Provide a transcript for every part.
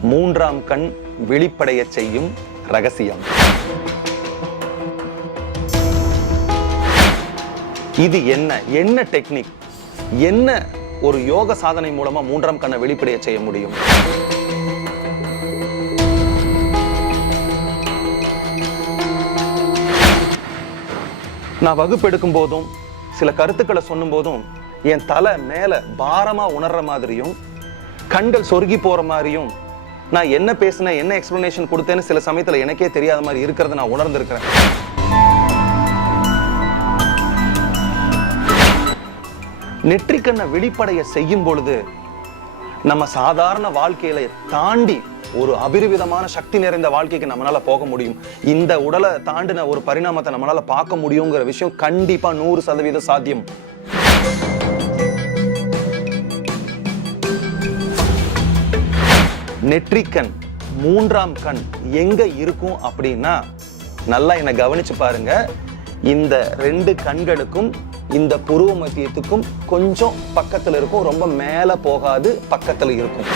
மூன்றாம் கண் வெளிப்படைய செய்யும் ரகசியம். இது என்ன? என்ன டெக்னிக்? என்ன ஒரு யோக சாதனை மூலமா மூன்றாம் கண்ணை வெளிப்படைய செய்ய முடியும்? நான் வகுப்பு எடுக்கும் போதும் சில கருத்துக்களை சொல்லும் போதும் என் தலை மேல பாரமா உணர்ற மாதிரியும் கண்கள் சொருகி போற மாதிரியும் நான் என்ன பேசினேன் என்ன எக்ஸ்பிளனேஷன் கொடுத்தேன்னு சில சமயத்துல எனக்கே தெரியாத மாதிரி இருக்கிறத நான் உணர்ந்திருக்கிறேன். நெற்றிக்கண்ணை வெளிப்படைய செய்யும் பொழுது நம்ம சாதாரண வாழ்க்கையில தாண்டி ஒரு அபிரிவிதமான சக்தி நிறைந்த வாழ்க்கைக்கு நம்மளால போக முடியும். இந்த உடலை தாண்டின ஒரு பரிணாமத்தை நம்மளால பார்க்க முடியுங்கிற விஷயம் கண்டிப்பா நூறு சதவீத சாத்தியம். நெற்றிக்கண் மூன்றாம் கண் எங்கே இருக்கும் அப்படின்னா நல்லா என்னை கவனித்து பாருங்க. இந்த ரெண்டு கண்களுக்கும் இந்த புருவ மத்தியத்துக்கும் கொஞ்சம் பக்கத்தில் இருக்கும் ரொம்ப மேலே போகாது பக்கத்தில் இருக்கும்.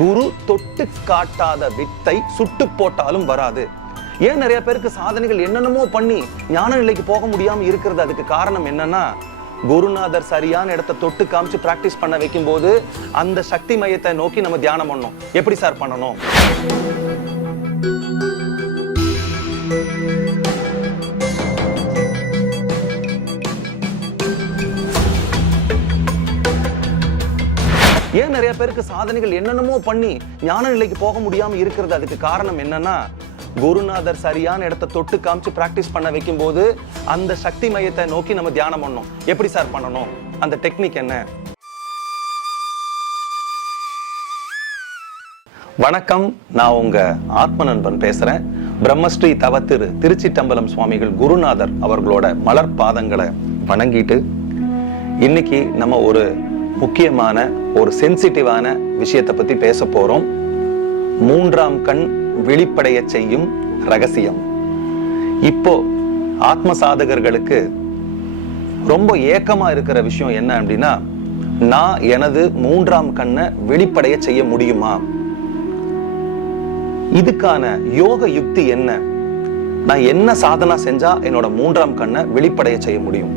குரு தொட்டு காட்டாத வித்தை சுட்டு போட்டாலும் வராது. ஏன் நிறைய பேருக்கு சாதனைகள் என்னென்னமோ பண்ணி ஞான நிலைக்கு போக முடியாம இருக்கிறது? அதுக்கு காரணம் என்னன்னா குருநாதர் சரியான இடத்த தொட்டு காமிச்சு பிராக்டிஸ் பண்ண வைக்கும் போது அந்த சக்தி மையத்தை நோக்கி நம்ம தியானம் பண்ணணும். எப்படி சார் பண்ணணும்? ஏன் நிறைய பேருக்கு சாதனைகள் என்னென்னமோ பண்ணி ஞான நிலைக்கு போக முடியாமல் இருக்கிறது? அதுக்கு காரணம் என்னன்னா குருநாதர் சரியான இடத்த தொட்டு காமிச்சு ப்ராக்டிஸ் பண்ண வைக்கும் போது அந்த சக்தி மையத்தை நோக்கி நம்ம தியானம் பண்ணோம் எப்படி சார் பண்ணணும்? அந்த டெக்னிக் என்ன? வணக்கம் நான் உங்க ஆத்ம நண்பன் பேசுறேன். பிரம்மஸ்ரீ தவத்திரு திருச்சிட்டம்பலம் சுவாமிகள் குருநாதர் அவர்களோட மலர் பாதங்களை வணங்கிட்டு இன்னைக்கு நம்ம ஒரு முக்கியமான ஒரு சென்சிட்டிவான விஷயத்தை பத்தி பேச போறோம். மூன்றாம் கண் விழிப்படைய செய்யும் ரகசியம். இப்போ ஆத்ம சாதகர்களுக்கு ரொம்ப ஏக்கமா இருக்கிற விஷயம் என்ன அப்படின்னா நான் எனது மூன்றாம் கண்ணை வெளிப்படைய செய்ய முடியுமா? இதுக்கான யோக யுக்தி என்ன? நான் என்ன சாதனா செஞ்சா என்னோட மூன்றாம் கண்ணை வெளிப்படைய செய்ய முடியும்?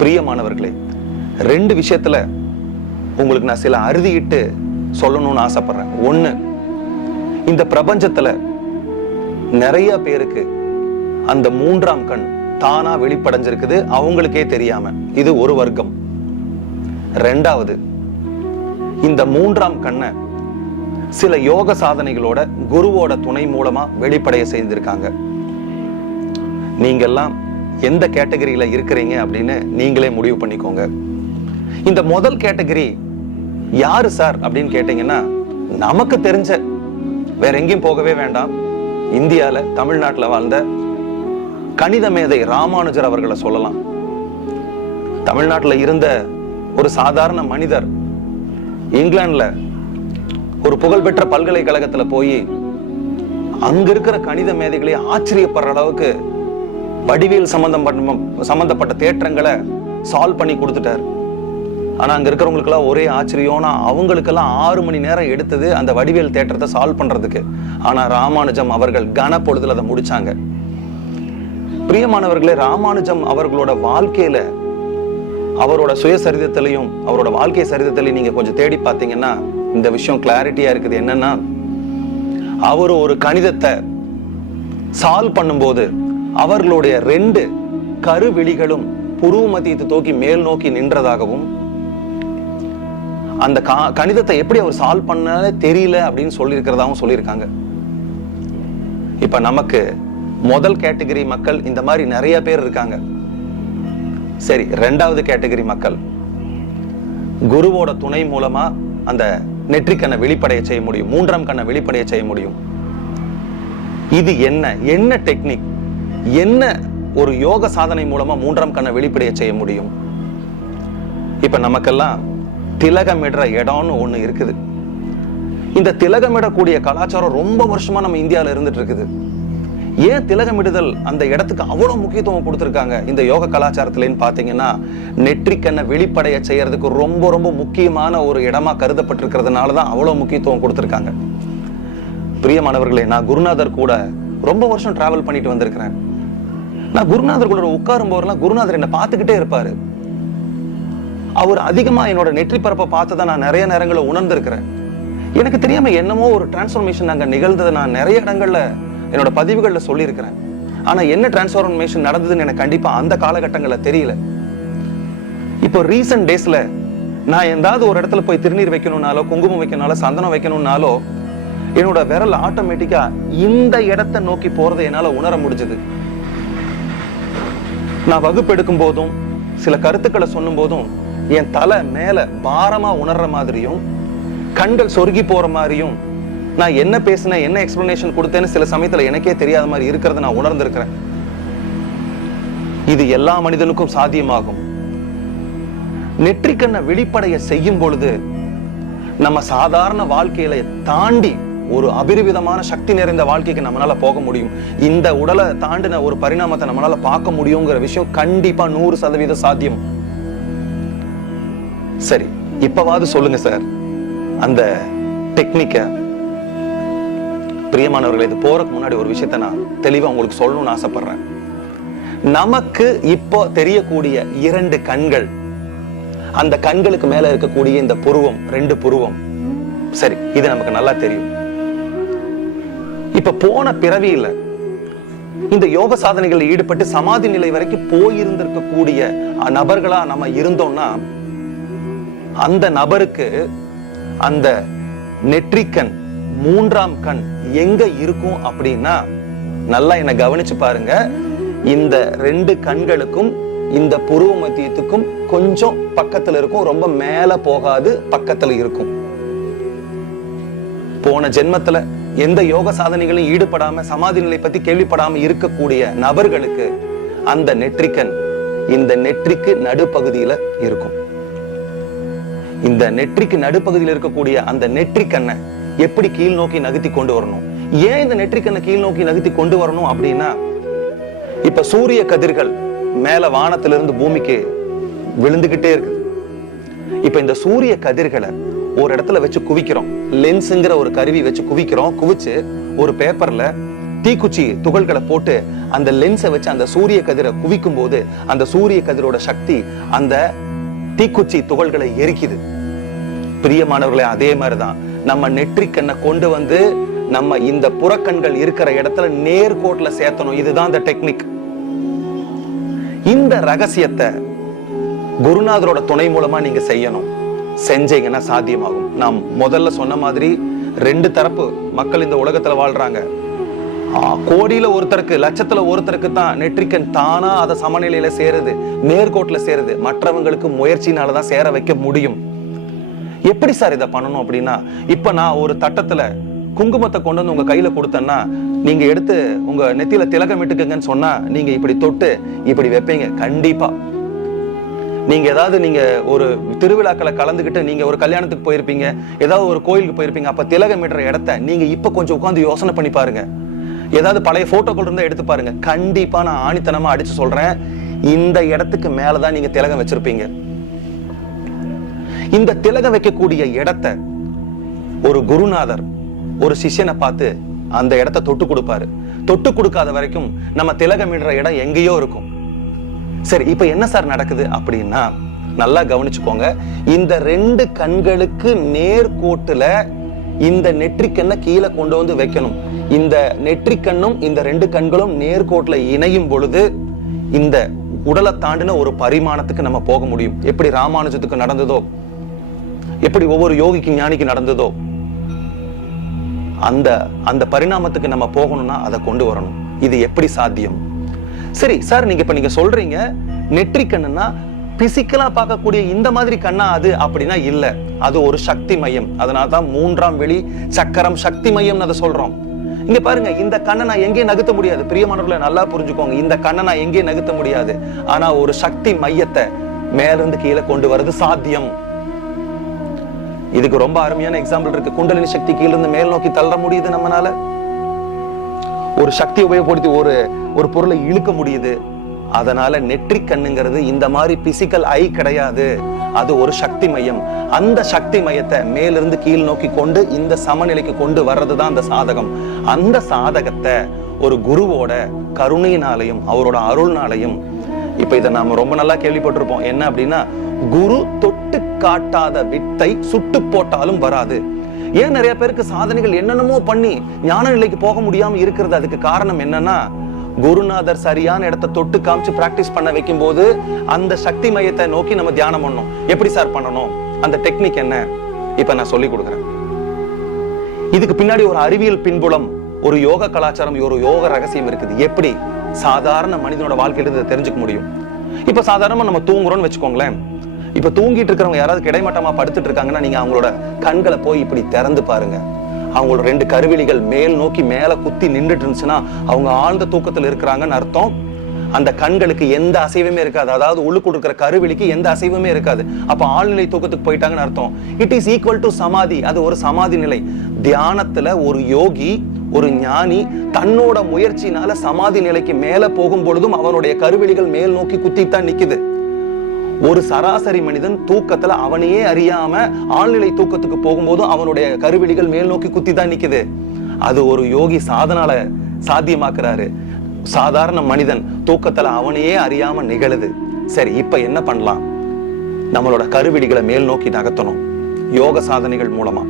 பிரியமானவர்களே ரெண்டு விஷயத்துல உங்களுக்கு நான் சில அறுதியிட்டு சொல்லணும்னு ஆசைப்படுறேன். ஒன்று இந்த பிரபஞ்சத்தில் நிறைய பேருக்கு அந்த மூன்றாம் கண் தானா வெளிப்படைஞ்சிருக்குது அவங்களுக்கே தெரியாம. இது ஒரு வர்க்கம். ரெண்டாவது இந்த மூன்றாம் கண்ணை சில யோக சாதனைகளோட குருவோட துணை மூலமா வெளிப்படைய செய்திருக்காங்க. நீங்கெல்லாம் எந்த கேட்டகரியில இருக்கிறீங்க அப்படின்னு நீங்களே முடிவு பண்ணிக்கோங்க. இந்த முதல் கேட்டகரி யாரு சார் அப்படின்னு கேட்டீங்கன்னா நமக்கு தெரிஞ்ச வேற எங்கேயும் போகவே வேண்டாம் இந்தியால தமிழ்நாட்டில் வாழ்ந்த கணித மேதை ராமானுஜர் அவர்களை சொல்லலாம். தமிழ்நாட்டில் இருந்த ஒரு சாதாரண மனிதர் இங்கிலாந்துல ஒரு புகழ்பெற்ற பல்கலைக்கழகத்துல போய் அங்க இருக்கிற கணித மேதைகளை ஆச்சரியப்படுற அளவுக்கு வடிவியல் சம்பந்தம் சம்பந்தப்பட்ட தேற்றங்களை சால்வ் பண்ணி கொடுத்துட்டார். ஆனால் அங்கே இருக்கிறவங்களுக்கெல்லாம் ஒரே ஆச்சரியம்னா அவங்களுக்கெல்லாம் ஆறு மணி நேரம் எடுத்தது அந்த வடிவேல் தேற்றத்தை சால்வ் பண்ணுறதுக்கு ஆனால் ராமானுஜம் அவர்கள் கன அதை முடித்தாங்க பிரியமானவர்களே ராமானுஜம் அவர்களோட வாழ்க்கையில் அவரோட சுயசரிதத்திலையும் அவரோட வாழ்க்கை சரிதத்திலையும் நீங்கள் கொஞ்சம் தேடி பார்த்தீங்கன்னா இந்த விஷயம் கிளாரிட்டியாக இருக்குது. என்னன்னா அவர் ஒரு கணிதத்தை சால்வ் பண்ணும்போது அவர்களுடைய ரெண்டு கருவிழிகளும் புருவ மத்தியத்தை தூக்கி மேல் நோக்கி நின்றதாகவும் அந்த கா- கணிதத்தை எப்படி அவர் சால்வ் பண்ணாலே தெரியல அப்படின்னு சொல்லியிருக்கிறதாவும் சொல்லியிருக்காங்க. இப்போ நமக்கு முதல் கேட்டகரி மக்கள் இந்த மாதிரி நிறைய பேர் இருக்காங்க. சரி ரெண்டாவது கேட்டகரி மக்கள். குருவோட துணை மூலமா அந்த நெற்றிக்கண்ணை வெளிப்படைய செய்ய முடியும் மூன்றாம் கண்ணை வெளிப்படைய செய்ய முடியும். இது என்ன? என்ன டெக்னிக் என்ன ஒரு யோக சாதனை மூலமா மூன்றாம் கண்ணை வெளிப்படைய செய்ய முடியும்? இப்ப நமக்கெல்லாம் திலகமிடுற இடம்னு ஒன்று இருக்குது. இந்த திலகமிடக்கூடிய கலாச்சாரம் ரொம்ப வருஷமா நம்ம இந்தியாவில் இருந்துட்டு இருக்குது. ஏன் திலகமிடுதல் அந்த இடத்துக்கு அவ்வளோ முக்கியத்துவம் கொடுத்துருக்காங்க இந்த யோக கலாச்சாரத்துலன்னு பார்த்தீங்கன்னா நெற்றிக்கண்ணை வெளிப்படைய செய்யறதுக்கு ரொம்ப ரொம்ப முக்கியமான ஒரு இடமா கருதப்பட்டிருக்கிறதுனால தான் அவ்வளோ முக்கியத்துவம் கொடுத்துருக்காங்க. பிரியமானவர்களே நான் குருநாதர் கூட ரொம்ப வருஷம் டிராவல் பண்ணிட்டு வந்திருக்கிறேன். நான் குருநாதர் கூட உட்காரும் போதெல்லாம் குருநாதர் என்னை பார்த்துக்கிட்டே இருப்பாரு. அவர் அதிகமாக என்னோட நெற்றி பரப்பை பார்த்து தான் நான் நிறைய நேரங்களில் உணர்ந்திருக்கிறேன். எனக்கு தெரியாம என்னமோ ஒரு டிரான்ஸ்ஃபர்மேஷன் அங்கே நிகழ்ந்ததை நான் நிறைய இடங்கள்ல என்னோட பதிவுகளில் சொல்லியிருக்கிறேன். ஆனால் என்ன டிரான்ஸ்ஃபார்மேஷன் நடந்ததுன்னு எனக்கு கண்டிப்பாக அந்த காலகட்டங்களில் தெரியல. இப்போ ரீசன்ட் டேஸில் நான் எந்தாவது ஒரு இடத்துல போய் திருநீர் வைக்கணும்னாலோ குங்குமம் வைக்கணும்னாலோ சந்தனம் வைக்கணும்னாலோ என்னோட விரல் ஆட்டோமேட்டிக்காக இந்த இடத்தை நோக்கி போகிறத என்னால் உணர முடிஞ்சது. நான் வகுப்பு எடுக்கும் போதும் சில கருத்துக்களை சொல்லும் போதும் என் தலை மேல பாரமா உணர்ற மாதிரியும் கண்கள் சொருகி போற மாதிரியும் நான் என்ன பேசினேன் என்ன எக்ஸ்பிளனேஷன் கொடுத்தேன்னு சில சமயத்துல எனக்கே தெரியாத மாதிரி இருக்கிறத நான் உணர்ந்திருக்கிறேன். இது எல்லா மனிதனுக்கும் சாத்தியமாகும். நெற்றிக்கண்ணை வெளிப்படைய செய்யும் பொழுது நம்ம சாதாரண வாழ்க்கையில தாண்டி ஒரு அபிரிவிதமான சக்தி நிறைந்த வாழ்க்கைக்கு நம்மளால போக முடியும். இந்த உடலை தாண்டின ஒரு பரிணாமத்தை நம்மளால பார்க்க முடியுங்கிற விஷயம் கண்டிப்பா நூறு சதவீத சாத்தியம். சரி இப்பவாவது சொல்லுங்க சார். அந்த டெக்னிக்க பிரியமானவர்கள் இது போறதுக்கு முன்னாடி ஒரு விஷயத்த நான் தெளிவா உங்களுக்கு சொல்லணும்னு ஆசைப்படுறேன். நமக்கு இப்போ தெரியக்கூடிய இரண்டு கண்கள் அந்த கண்களுக்கு மேல இருக்கக்கூடிய இந்த புருவம் ரெண்டு புருவம் சரி இது நமக்கு நல்லா தெரியும். இப்ப போன பிறவியில இந்த யோக சாதனைகளில் ஈடுபட்டு சமாதி நிலை வரைக்கும் போயிருந்திருக்கக்கூடிய நபர்களா நம்ம இருந்தோம்னா அந்த நபருக்கு அந்த நெற்றிக்கண் மூன்றாம் கண் எங்க இருக்கும் அப்படின்னா நல்லா என்னை கவனிச்சு பாருங்க. இந்த ரெண்டு கண்களுக்கும் இந்த புருவ மத்தியத்துக்கும் கொஞ்சம் பக்கத்துல இருக்கும் ரொம்ப மேல போகாது பக்கத்துல இருக்கும். போன ஜென்மத்துல எந்த யோக சாதனைகளையும் ஈடுபடாம சமாதி நிலை பத்தி கேள்விப்படாம இருக்கக்கூடிய நபர்களுக்கு அந்த நெற்றிக்கண் இந்த நெற்றிக்கு நடுப்பகுதியில இருக்கும். இந்த நெற்றிக்கு நடுப்பகுதியில் இருக்கக்கூடிய அந்த நெற்றிக்கண்ணை எப்படி கீழ் நோக்கி நகர்த்தி கொண்டு வரணும்? ஏன் இந்த நெற்றிக்கண்ணை கீழ் நோக்கி நகர்த்தி கொண்டு வரணும் அப்படின்னா இப்ப சூரிய கதிர்கள் மேல வானத்திலிருந்து பூமிக்கு விழுந்துகிட்டே இருக்கு. இப்ப இந்த சூரிய கதிர்களை ஒரு இடத்துல வச்சு குவிக்கிறோம். லென்ஸுங்கிற ஒரு கருவி வச்சு குவிக்கிறோம். குவிச்சு ஒரு பேப்பர்ல தீக்குச்சி துகள்களை போட்டு அந்த லென்ஸை வச்சு அந்த சூரிய கதிரை குவிக்கும் போது அந்த சூரிய கதிரோட சக்தி அந்த தீக்குச்சி துகள்களை எரிக்குது. பிரியமானவர்களே அதே மாதிரிதான். நம்ம நெற்றிக்கண்ணை கொண்டு வந்து நம்ம இந்த புறக்கண்கள் இருக்கிற இடத்துல நேர்கோட்ல சேர்த்தணும். இதுதான் இந்த டெக்னிக். இந்த ரகசியத்தை குருநாதரோட துணை மூலமா நீங்க செய்யணும். செஞ்சீங்கன்னா சாத்தியமாகும். நாம் முதல்ல சொன்ன மாதிரி ரெண்டு தரப்பு மக்கள் இந்த உலகத்துல வாழ்றாங்க. கோடியில ஒருத்தருக்கு லட்சத்தில் ஒருத்தருக்கு தான் நெற்றிக்கன் தானாக அதை சமநிலையில் சேருது நேர்கோட்டில் சேருது. மற்றவங்களுக்கு முயற்சினால தான் சேர வைக்க முடியும். எப்படி சார் இதை பண்ணணும் அப்படின்னா இப்போ நான் ஒரு தட்டத்தில் குங்குமத்தை கொண்டு வந்து உங்கள் கையில் கொடுத்தேன்னா நீங்கள் எடுத்து உங்கள் நெத்தியில் திலகம் இட்டுக்குங்கன்னு சொன்னால் நீங்கள் இப்படி தொட்டு இப்படி வைப்பீங்க. கண்டிப்பாக நீங்கள் ஏதாவது நீங்கள் ஒரு திருவிழாக்களை கலந்துக்கிட்டு நீங்கள் ஒரு கல்யாணத்துக்கு போயிருப்பீங்க ஏதாவது ஒரு கோயிலுக்கு போயிருப்பீங்க அப்போ திலகம் இடுற இடத்த நீங்கள் இப்போ கொஞ்சம் உட்காந்து யோசனை பண்ணி பாருங்கள் ஏதாவது பழைய போட்டோக்கள் இருந்தால் எடுத்து பாருங்க. கண்டிப்பா நான் ஆணித்தனமா அடிச்சு சொல்றேன். இந்த இடத்துக்கு மேலதான் நீங்க திலகம் வச்சிருப்பீங்க. இந்த திலகம் வைக்கக்கூடிய இடத்தை ஒரு குருநாதர் ஒரு சிஷ்யனை பார்த்து அந்த இடத்த தொட்டு கொடுப்பாரு. தொட்டு கொடுக்காத வரைக்கும் நம்ம திலகம் திலகமிடுற இடம் எங்கேயோ இருக்கும். சரி இப்ப என்ன சார் நடக்குது அப்படின்னா நல்லா கவனிச்சுக்கோங்க. இந்த ரெண்டு கண்களுக்கு நேர்கோட்டுல இந்த நெற்றிக்கண்ணை கீழே கொண்டு வந்து வைக்கணும். இந்த நெற்றிக்கண்ணும் இந்த ரெண்டு கண்களும் நேர்கோட்டில் இணையும் பொழுது இந்த உடலை தாண்டின ஒரு பரிமாணத்துக்கு நம்ம போக முடியும். எப்படி ராமானுஜத்துக்கு நடந்ததோ எப்படி ஒவ்வொரு யோகிக்கு ஞானிக்கு நடந்ததோ அந்த அந்த பரிணாமத்துக்கு நம்ம போகணும்னா அதை கொண்டு வரணும். இது எப்படி சாத்தியம்? சரி சார் நீங்க இப்ப நீங்க சொல்றீங்க நெற்றிக்கண்ணுன்னா பிசிக்கலாக பார்க்கக்கூடிய இந்த மாதிரி கண்ணா அது அப்படின்னா இல்லை. அது ஒரு சக்தி மையம். அதனால தான் மூன்றாம் வெளி சக்கரம் சக்தி மையம் அதை சொல்றோம். இங்க பாருங்க இந்த கண்ணை நான் எங்கேயும் நகர்த்த முடியாது? பிரியமானவர்களை நல்லா புரிஞ்சுக்கோங்க. இந்த கண்ணை நான் எங்கேயும் நகர்த்த முடியாது? ஆனா ஒரு சக்தி மையத்தை மேலிருந்து கீழே கொண்டு வர்றது சாத்தியம். இதுக்கு ரொம்ப அருமையான எக்ஸாம்பிள் இருக்கு. குண்டலினி சக்தி கீழிருந்து மேல் நோக்கி தள்ள முடியுது நம்மனால? ஒரு சக்தி உபயோகப்படுத்தி ஒரு ஒரு பொருளை இழுக்க முடியுது. அதனால நெற்றி கண்ணுங்கிறது இந்த மாதிரி பிசிக்கல் ஐ கிடையாது. அது ஒரு சக்தி மையம். அந்த சக்தி மையத்தை மேலிருந்து கீழ் நோக்கி கொண்டு இந்த சமநிலைக்கு கொண்டு வர்றது தான் அந்த சாதகம். அந்த சாதகத்தை ஒரு குருவோட கருணையினாலையும் அவரோட அருள்னாலையும் இப்ப இதை நாம ரொம்ப நல்லா கேள்விப்பட்டிருப்போம். என்ன அப்படின்னா குரு தொட்டு காட்டாத வித்தை சுட்டு போட்டாலும் வராது. ஏன் நிறைய பேருக்கு சாதனைகள் என்னென்னமோ பண்ணி ஞான நிலைக்கு போக முடியாம இருக்கிறது அதுக்கு காரணம் என்னன்னா குருநாதர் சரியான இடத்த தொட்டு காமிச்சு பிராக்டிஸ் பண்ண வைக்கும் போது அந்த சக்தி மையத்தை நோக்கி நம்ம தியானம் பண்ணணும். எப்படி சார் பண்ணணும்? அந்த டெக்னிக் என்ன? இப்ப நான் சொல்லி கொடுக்குறேன். இதுக்கு பின்னாடி ஒரு அறிவியல் பின்புலம் ஒரு யோக கலாச்சாரம் ஒரு யோக ரகசியம் இருக்குது. எப்படி? சாதாரண மனிதனோட வாழ்க்கையில இதை தெரிஞ்சுக்க முடியும். இப்ப சாதாரணமா நம்ம தூங்குறோம்னு வச்சுக்கோங்களேன். இப்ப தூங்கிட்டு இருக்கிறவங்க யாராவது கிடைமட்டமா படுத்துட்டு இருக்காங்கன்னா நீங்க அவங்களோட கண்களை போய் இப்படி திறந்து பாருங்க. அவங்களோட ரெண்டு கருவிழிகள் மேல் நோக்கி மேலே குத்தி நின்றுட்டு இருந்துச்சுன்னா அவங்க ஆழ்ந்த தூக்கத்தில் இருக்கிறாங்கன்னு அர்த்தம். அந்த கண்களுக்கு எந்த அசைவுமே இருக்காது. அதாவது உள்ளு கொடுக்குற கருவிழிக்கு எந்த அசைவுமே இருக்காது. அப்போ ஆழ்நிலை தூக்கத்துக்கு போயிட்டாங்கன்னு அர்த்தம். இட் இஸ் ஈக்குவல் டு சமாதி. அது ஒரு சமாதி நிலை. தியானத்துல ஒரு யோகி ஒரு ஞானி தன்னோட முயற்சினால சமாதி நிலைக்கு மேல போகும் பொழுதும் அவனுடைய கருவிழிகள் மேல் நோக்கி குத்தித்தான் நிக்குது. ஒரு சராசரி மனிதன் தூக்கத்துல அவனையே அறியாம ஆழ்நிலை தூக்கத்துக்கு போகும்போதும் அவனுடைய கருவிழிகள் மேல் நோக்கி குத்தி தான் நிக்குது. அது ஒரு யோகி சாதனால சாத்தியமாக்குறாரு. சாதாரண மனிதன் தூக்கத்துல அவனையே அறியாம நிகழுது. சரி இப்ப என்ன பண்ணலாம்? நம்மளோட கருவிடிகளை மேல் நோக்கி நகர்த்தணும். யோக சாதனைகள் மூலமா.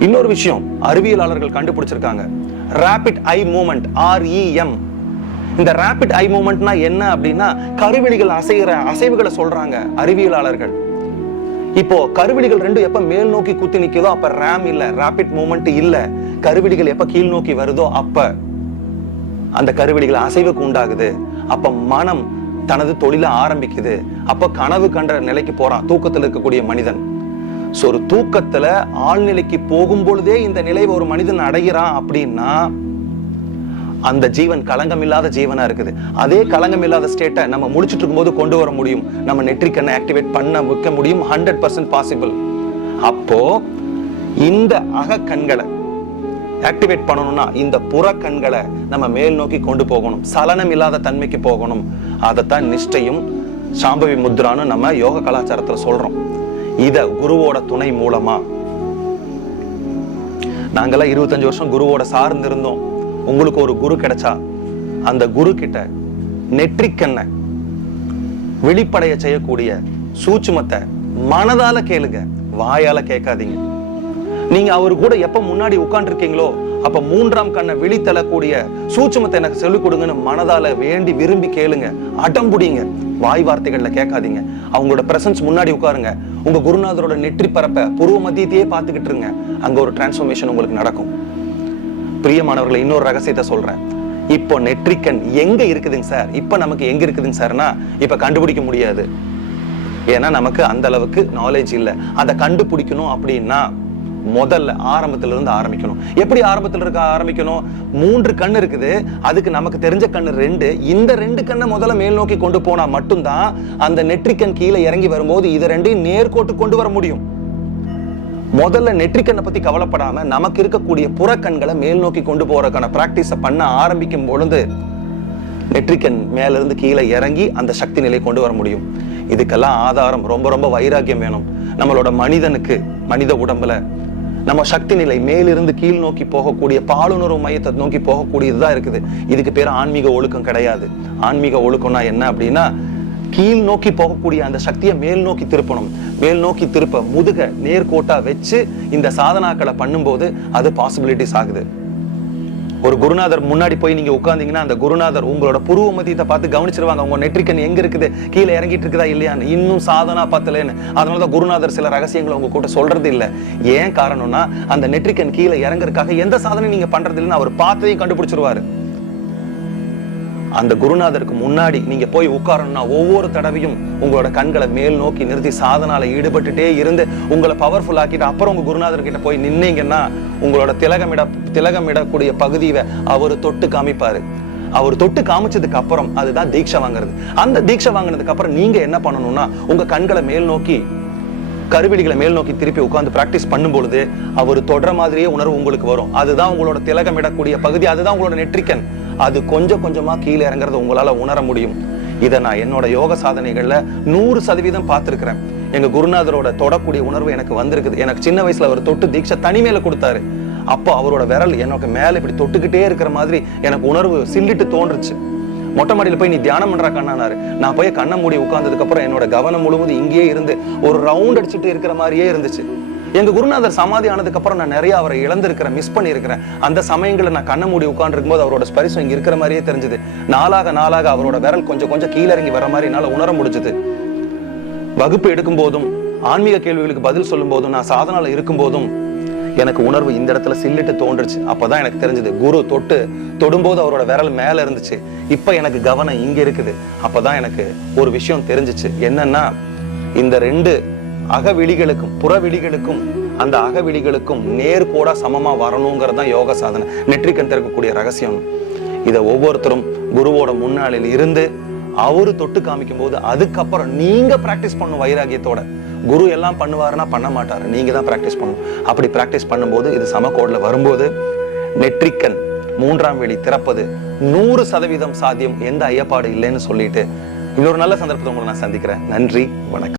இன்னொரு விஷயம் அறிவியலாளர்கள் கண்டுபிடிச்சிருக்காங்க. ரேபிட் ஐ மூமெண்ட் ஆர்இஎம் இந்த ரேபிட் ஐ மூமெண்ட்னா என்ன அப்படின்னா கருவிழிகள் அசைகிற அசைவுகளை சொல்றாங்க அறிவியலாளர்கள். இப்போ கருவிழிகள் ரெண்டும் எப்ப மேல் நோக்கி குத்தி நிக்குதோ அப்ப ரேம் இல்ல ரேபிட் மூமெண்ட் இல்ல. கருவிழிகள் எப்ப கீழ் நோக்கி வருதோ அப்ப அந்த கருவிழிகள் அசைவுக்கு உண்டாகுது. அப்ப மனம் தனது தொழில ஆரம்பிக்குது. அப்ப கனவு கண்ட நிலைக்கு போறான் தூக்கத்தில் இருக்கக்கூடிய மனிதன். ஸோ ஒரு தூக்கத்துல ஆழ்நிலைக்கு போகும் பொழுதே இந்த நிலை ஒரு மனிதன் அடைகிறான் அப்படின்னா அந்த ஜீவன் களங்கம் இல்லாத ஜீவனா இருக்குது. அதே களங்கம் இல்லாத ஸ்டேட்டை நம்ம முடிச்சுட்டு இருக்கும்போது கொண்டு வர முடியும். நம்ம நெற்றிக்கண்ணை ஆக்டிவேட் பண்ண வைக்க முடியும். ஹண்ட்ரட் பர்சன்ட் பாசிபிள் அப்போ இந்த அக கண்களை ஆக்டிவேட் பண்ணணும்னா இந்த புற கண்களை நம்ம மேல் நோக்கி கொண்டு போகணும். சலனம் இல்லாத தன்மைக்கு போகணும். அதைத்தான் நிஷ்டையும் சாம்பவி முத்ரான்னு நம்ம யோக கலாச்சாரத்துல சொல்றோம். இத குருவோட துணை மூலமா. நாங்கெல்லாம் இருபத்தஞ்சு வருஷம் குருவோட சார்ந்து இருந்தோம் உங்களுக்கு ஒரு குரு கிடைச்சா அந்த குரு கிட்ட நெற்றிக்கண்ணை வெளிப்படைய செய்யக்கூடிய சூட்சுமத்தை மனதால கேளுங்க வாயால கேட்காதீங்க. நீங்க அவர் கூட எப்ப முன்னாடி உட்கார்ந்துருக்கீங்களோ அப்ப மூன்றாம் கண்ணை விழித்தளக்கூடிய சூட்சுமத்தை எனக்கு சொல்லிக் கொடுங்கன்னு மனதால வேண்டி விரும்பி கேளுங்க அடம்புடிங்க வாய் வார்த்தைகள்ல கேட்காதீங்க. அவங்களோட பிரசன்ஸ் முன்னாடி உட்காருங்க. உங்க குருநாதரோட நெற்றி பரப்ப பூர்வ மத்தியத்தையே பார்த்துக்கிட்டு இருங்க. அங்க ஒரு டிரான்ஸ்ஃபர்மேஷன் உங்களுக்கு நடக்கும். பிரியமானவர்களை இன்னொரு ரகசியத்தை சொல்றேன். இப்போ நெற்றிக்கண் எங்க இருக்குதுங்க சார்? இப்போ நமக்கு எங்க இருக்குதுங்க சார்னா இப்போ கண்டுபிடிக்க முடியாது. ஏன்னா நமக்கு அந்த அளவுக்கு நாலேஜ் இல்லை. அதை கண்டுபிடிக்கணும் அப்படின்னா முதல்ல ஆரம்பத்துல இருந்து ஆரம்பிக்கணும். எப்படி ஆரம்பத்துல இருக்க ஆரம்பிக்கணும்? மூன்று கண் இருக்குது. அதுக்கு நமக்கு தெரிஞ்ச கண் ரெண்டு. இந்த ரெண்டு கண்ணை முதல்ல மேல் நோக்கி கொண்டு போனா மட்டும்தான் அந்த நெற்றிக்கண் கீழே இறங்கி வரும்போது இதை ரெண்டையும் நேர்கோட்டு கொண்டு வர முடியும். முதல்ல நெற்றிக்கண்ணை பத்தி கவலைப்படாம நமக்கு இருக்கக்கூடிய புறக்கண்களை மேல் நோக்கி கொண்டு போறதுக்கான பிராக்டிஸ பண்ண ஆரம்பிக்கும் பொழுது நெற்றிக்கண் மேல இருந்து கீழே இறங்கி அந்த சக்தி நிலை கொண்டு வர முடியும். இதுக்கெல்லாம் ஆதாரம் ரொம்ப ரொம்ப வைராக்கியம் வேணும். நம்மளோட மனிதனுக்கு மனித உடம்புல நம்ம சக்தி நிலை மேலிருந்து கீழ் நோக்கி போகக்கூடிய பாலுணர்வு மையத்தை நோக்கி போகக்கூடியதுதான் இருக்குது. இதுக்கு பேர் ஆன்மீக ஒழுக்கம் கிடையாது. ஆன்மீக ஒழுக்கம்னா என்ன அப்படின்னா கீழ் நோக்கி போகக்கூடிய அந்த சக்தியை மேல் நோக்கி திருப்பணும். மேல் நோக்கி திருப்ப முதுக நேர்கோட்டா வச்சு இந்த சாதனாக்களை பண்ணும்போது அது பாசிபிலிட்டிஸ் ஆகுது. ஒரு குருநாதர் முன்னாடி போய் நீங்க உட்காந்தீங்கன்னா அந்த குருநாதர் உங்களோட புருவ மதியத்தை பார்த்து கவனிச்சிருவாங்க. உங்க நெற்றிக்கண் எங்க இருக்குது? கீழே இறங்கிட்டு இருக்குதா இல்லையான்னு? இன்னும் சாதனா பத்தலன்னு. அதனாலதான் குருநாதர் சில ரகசியங்களை உங்க கூட சொல்றது இல்லை. ஏன் காரணம்னா அந்த நெற்றிக்கண் கீழே இறங்குறதுக்காக எந்த சாதனை நீங்க பண்றது இல்லைன்னு அவர் பார்த்ததையும் கண்டுபிடிச்சிருவாரு. அந்த குருநாதருக்கு முன்னாடி நீங்க போய் உட்காரணும்னா ஒவ்வொரு தடவையும் உங்களோட கண்களை மேல் நோக்கி நிறுத்தி சாதனால ஈடுபட்டுட்டே இருந்து உங்களை பவர்ஃபுல் ஆக்கிட்டு அப்புறம் உங்க குருநாதர் கிட்ட போய் நின்னீங்கன்னா உங்களோட திலகமிட திலகமிடக்கூடிய பகுதியை அவர் தொட்டு காமிப்பாரு. அவர் தொட்டு காமிச்சதுக்கு அப்புறம் அதுதான் தீட்சை வாங்குறது. அந்த தீட்சை வாங்கினதுக்கு அப்புறம் நீங்க என்ன பண்ணணும்னா உங்க கண்களை மேல் நோக்கி கருவிடிகளை மேல் நோக்கி திருப்பி உட்கார்ந்து பிராக்டிஸ் பண்ணும் பொழுது அவர் தொடர மாதிரியே உணர்வு உங்களுக்கு வரும். அதுதான் உங்களோட திலகமிடக்கூடிய பகுதி அதுதான் உங்களோட நெற்றிக்கன் அது கொஞ்சம் கொஞ்சமா கீழே இறங்குறத உங்களால உணர முடியும். இதை நான் என்னோட யோக சாதனைகள்ல நூறு சதவீதம் பார்த்திருக்கிறேன். எங்க குருநாதரோட தொடக்கூடிய உணர்வு எனக்கு வந்திருக்குது. எனக்கு சின்ன வயசுல அவர் தொட்டு தீட்சை தனிமையில கொடுத்தாரு. அப்போ அவரோட விரல் எனக்கு மேல இப்படி தொட்டுக்கிட்டே இருக்கிற மாதிரி எனக்கு உணர்வு சில்லிட்டு தோன்றுச்சு. மொட்டை மாடியில போய் நீ தியானம் பண்ற கண்ணானாரு. நான் போய் கண்ணை மூடி உட்கார்ந்ததுக்கு அப்புறம் என்னோட கவனம் முழுவதும் இங்கேயே இருந்து ஒரு ரவுண்ட் அடிச்சுட்டு இருக்கிற மாதிரியே இருந்துச்சு. எங்க குருநாதர் சமாதி ஆனதுக்கு அப்புறம் நான் நிறைய அவரை இழந்திருக்கிறேன் மிஸ் பண்ணியிருக்கிறேன். அந்த சமயங்களில் நான் கண்ணை மூடி உட்காந்துருக்கும் போது அவரோட ஸ்பரிசம் இங்க இருக்கிற மாதிரியே தெரிஞ்சது. நாளாக நாளாக அவரோட விரல் கொஞ்சம் கொஞ்சம் கீழறங்கி வர மாதிரி என்னால உணர முடிஞ்சது. வகுப்பு எடுக்கும் போதும் ஆன்மீக கேள்விகளுக்கு பதில் சொல்லும் போதும் நான் சாதனால இருக்கும் போதும் எனக்கு உணர்வு இந்த இடத்துல சில்லிட்டு தோன்றுச்சு. அப்பதான் எனக்கு தெரிஞ்சது குரு தொட்டு தொடும்போது அவரோட விரல் மேல இருந்துச்சு. இப்ப எனக்கு கவனம் இங்க இருக்குது. அப்பதான் எனக்கு ஒரு விஷயம் தெரிஞ்சுச்சு. என்னன்னா இந்த ரெண்டு அகவிழிகளுக்கும் புறவிழிகளுக்கும் அந்த அகவிழிகளுக்கும் கூட சமமா வரணுங்கிறது தான் யோக சாதனை. நெற்றிக்கண் திறக்கக்கூடிய ரகசியம். இதை ஒவ்வொருத்தரும் குருவோட முன்னாளில் இருந்து அவரு தொட்டு காமிக்கும் போது அதுக்கப்புறம் நீங்க பிராக்டிஸ் பண்ணும் வைராகியத்தோட. குரு எல்லாம் பண்ணுவாருன்னா பண்ண மாட்டாரு. நீங்க தான் பிராக்டிஸ் பண்ணணும். அப்படி பிராக்டிஸ் பண்ணும்போது இது சமக்கோடில் வரும்போது நெற்றிக்கண் மூன்றாம் வெளி திறப்பது நூறு சதவீதம் சாத்தியம். எந்த ஐயப்பாடு இல்லைன்னு சொல்லிட்டு இன்னொரு நல்ல சந்தர்ப்பத்தை உங்களை நான் சந்திக்கிறேன். நன்றி. வணக்கம்.